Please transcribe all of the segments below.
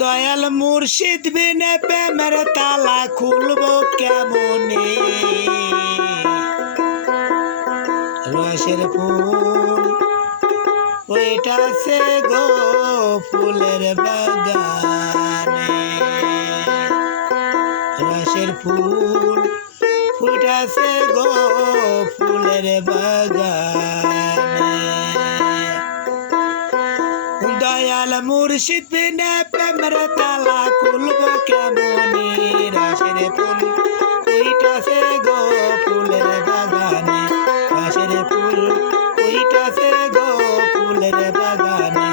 দয়াল মুর্শিদ বিনে প্রেমের তালা খুলবো কেমনে? রসের ফুল ওইটাছে গো ফুলের বাগানে, রসের ফুল ফুটাছে গো ফুলের বাগানে। দয়াল মুর্শিদ বিনে প্রেমের তালা খুলবো কেমনে? রসের ফুল ওইটাছে গো ফুলের বাগানে, রসের ফুল ওইটাছে গো ফুলের বাগানে।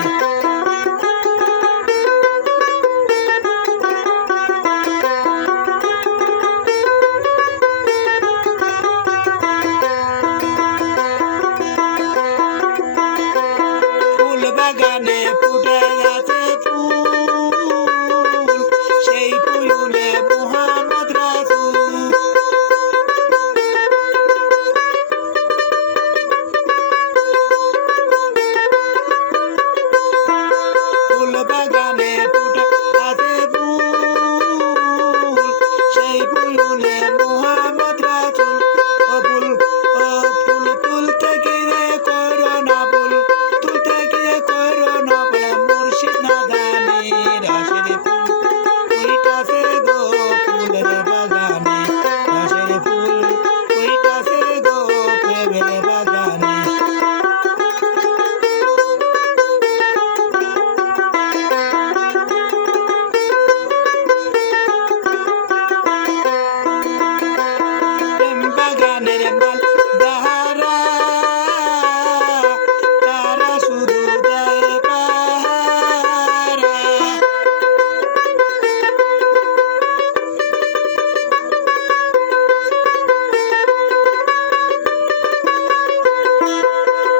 ফুল বাগানে ফুটে গেছে ফুল, সেই ফুলে মুহাম্মদ রাসূল। ফুল বাগানে ফুটে গেছে ফুল, সেই ফুলে মুহাম্মদ রাসূল। ও ফুল তুলতে গিয়ে করো না ভুল, তুলতে গিয়ে করো না ভুল, মুর্শিদ না জানে রসের ফুল ওইটাছে গো ফুলের বাগানে, রসের ফুল ওইটাছে গো প্রেমের বাগানে। প্রেম বাগানের মাল যাহারা, তারা শুধু দেয় পাহারা।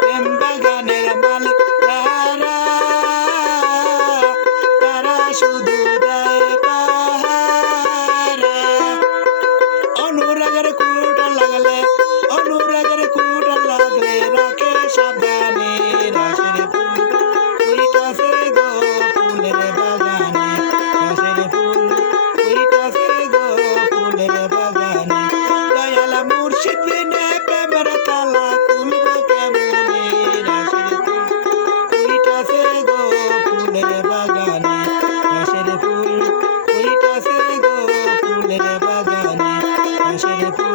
প্রেম বাগানের মাল যাহারা, তারা শুধু দেয় পাহারা। অনুরাগের কুটা লাগলে, অনুরাগের কুটা লাগলে রাখে সাবধানে, রসের ফুল ওইটাছে গো ফুলের বাগানে, রসের ফুল ওইটাছে গো ফুলের বাগানে। দয়াল মুর্শিদ বিনে প্রেমের তালা খুলবো কেমনে? রসের ফুল ওইটাছে গো ফুলের বাগানে, রসের ফুল ওইটাছে গো ফুলের বাগানে, রসের ফুল